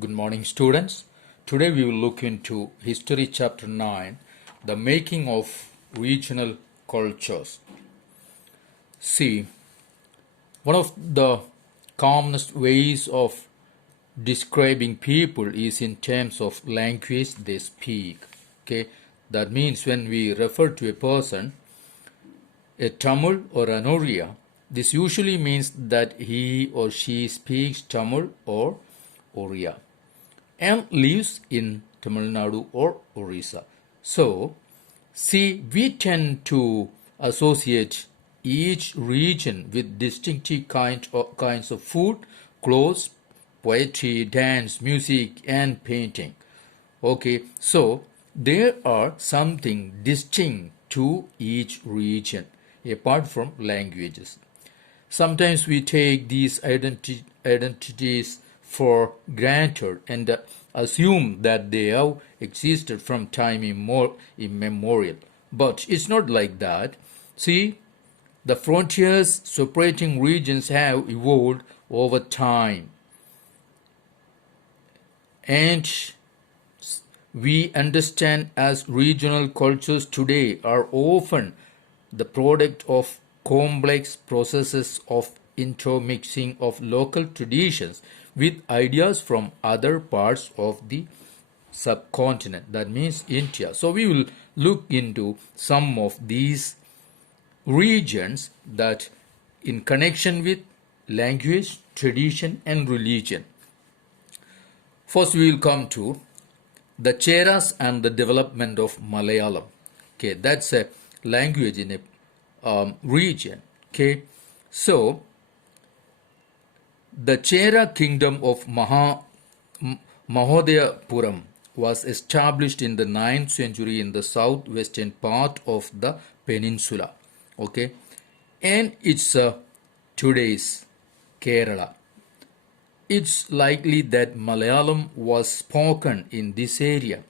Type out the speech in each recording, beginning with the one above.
Good morning, students. Today we will look into History Chapter 9, the making of regional cultures. See, one of the commonest ways of describing people is in terms of language they speak. Okay, that means when we refer to a person, a Tamil or an Oriya, this usually means that he or she speaks Tamil or Oriya and lives in Tamil Nadu or Orissa. So, see, we tend to associate each region with distinctive kinds of food, clothes, poetry, dance, music, and painting. Okay, so there are something distinct to each region apart from languages. Sometimes we take these identities for granted and assume that they have existed from time immemorial. But it's not like that. See, the frontiers separating regions have evolved over time. And we understand as regional cultures today are often the product of complex processes of intermixing of local traditions with ideas from other parts of the subcontinent, that means India. So we will look into some of these regions that in connection with language, tradition and religion. First we will come to the Cheras and the development of Malayalam. Okay, that's a language in a region. Okay, so the Chera kingdom of Mahodayapuram was established in the 9th century in the southwestern part of the peninsula. Okay, and it's today's Kerala. It's likely that Malayalam was spoken in this area.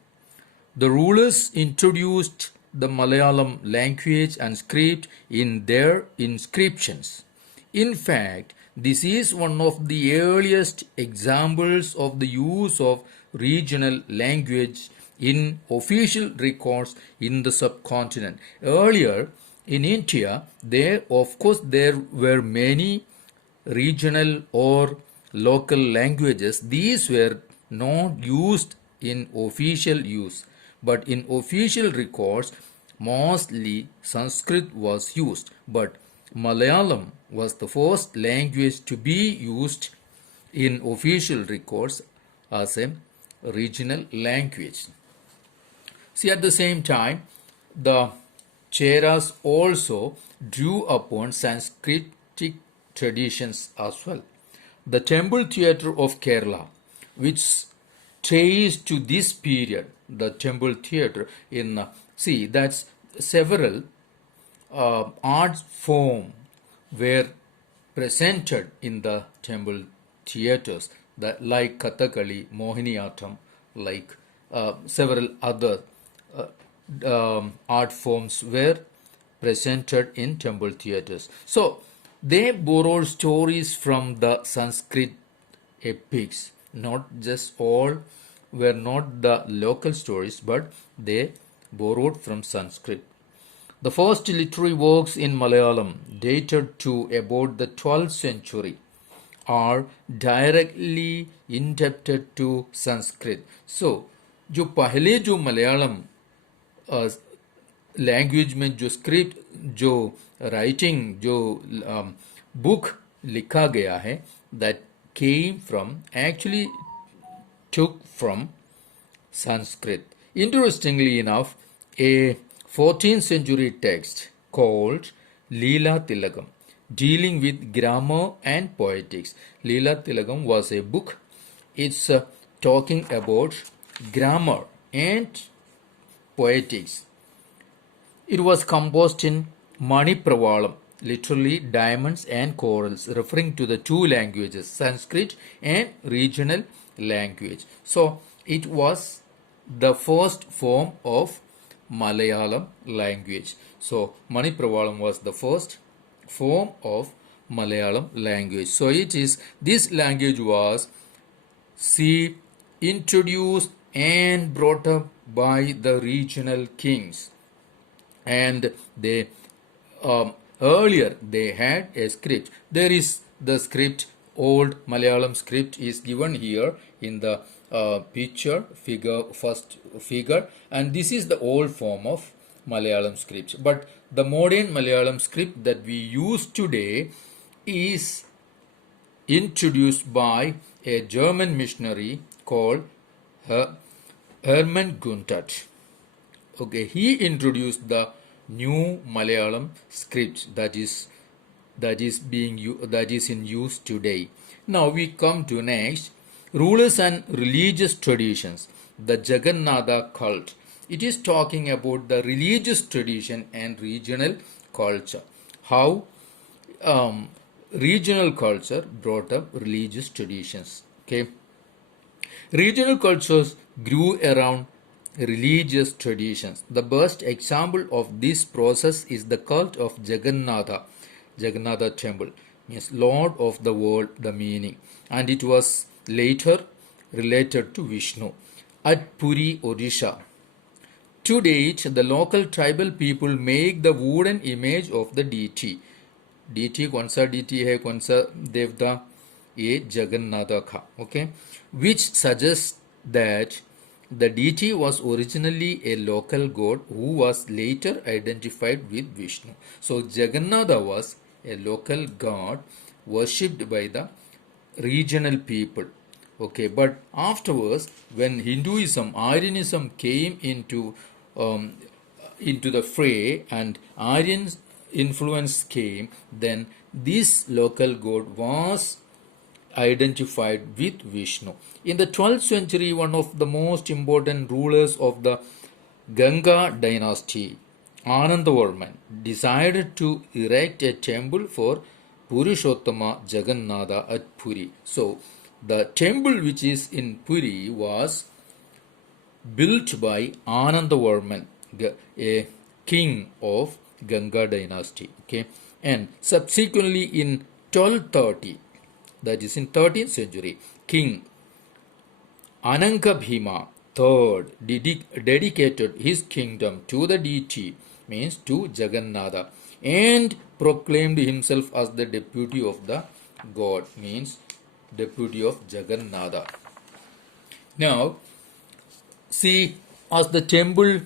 The rulers introduced the Malayalam language and script in their inscriptions. In fact, this is one of the earliest examples of the use of regional language in official records in the subcontinent. Earlier in India, there were many regional or local languages. These were not used in official use, but in official records mostly Sanskrit was used, but Malayalam was the first language to be used in official records as a regional language. See, at the same time, the Cheras also drew upon Sanskritic traditions as well. The temple theatre of Kerala, which traced to this period, the temple theatre in, that's several art forms were presented in the temple theatres, like Kathakali, Mohiniyattam, like several other art forms were presented in temple theatres. So they borrowed stories from the Sanskrit epics. Not just all were not the local stories, but they borrowed from Sanskrit. The first literary works in Malayalam, dated to about the 12th century, are directly indebted to Sanskrit. So, जो पहले जो Malayalam language में जो script, जो writing, जो book लिखा गया है, that came from, actually took from Sanskrit. Interestingly enough, a 14th century text called Leela Tilakam, dealing with grammar and poetics. Leela Tilakam was a book. It's talking about grammar and poetics. It was composed in Manipravalam, literally diamonds and corals, referring to the two languages, Sanskrit and regional language. So it was the first form of Malayalam language. So Manipravalam was the first form of Malayalam language. So this language was introduced and brought up by the regional kings, and they earlier they had a script. There is the script, old Malayalam script is given here in the picture figure, first figure, and this is the old form of Malayalam script. But the modern Malayalam script that we use today is introduced by a German missionary called Hermann Guntert. Okay, he introduced the new Malayalam script that is in use today. Now we come to next, rulers and religious traditions. The Jagannatha cult. It is talking about the religious tradition and regional culture. How regional culture brought up religious traditions. Okay, regional cultures grew around religious traditions. The best example of this process is the cult of Jagannatha temple, means Lord of the world, the meaning, and it was later related to Vishnu. At Puri, Odisha, to date, the local tribal people make the wooden image of the deity. Deity कौन सा deity है, कौन सा देवता, ये जगन्नाथ का, okay, which suggests that the deity was originally a local god who was later identified with Vishnu. So Jagannatha was a local god worshipped by the regional people. Okay, but afterwards, when Hinduism, Aryanism came into the fray and Aryan influence came, then this local god was identified with Vishnu. In the 12th century, one of the most important rulers of the Ganga dynasty, Anandavarman, decided to erect a temple for Purushottama Jagannatha at Puri. So, the temple which is in Puri was built by Anandavarman, a king of Ganga dynasty. Okay, and subsequently in 1230, that is in 13th century, King Ananga Bhima III dedicated his kingdom to the deity, means to Jagannatha, and proclaimed himself as the deputy of the god, means deputy of Jagannatha. Now, see, as the temple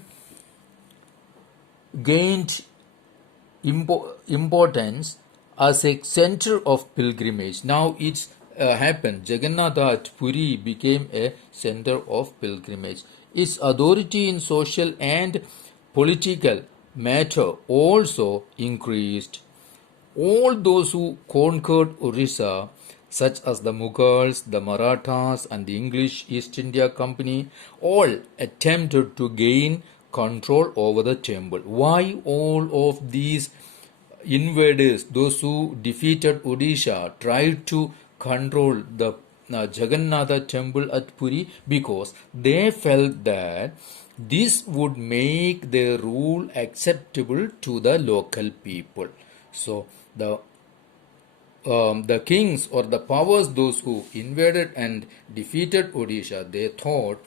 gained importance as a center of pilgrimage, now it's happened. Jagannatha at Puri became a center of pilgrimage. Its authority in social and political matter also increased. All those who conquered Orissa, such as the Mughals, the Marathas, and the English East India Company, all attempted to gain control over the temple. Why all of these invaders, those who defeated Odisha, tried to control the Jagannatha temple at Puri? Because they felt that this would make their rule acceptable to the local people. So the kings or the powers, those who invaded and defeated Odisha, they thought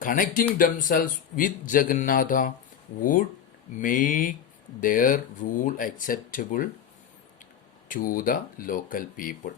connecting themselves with Jagannatha would make their rule acceptable to the local people.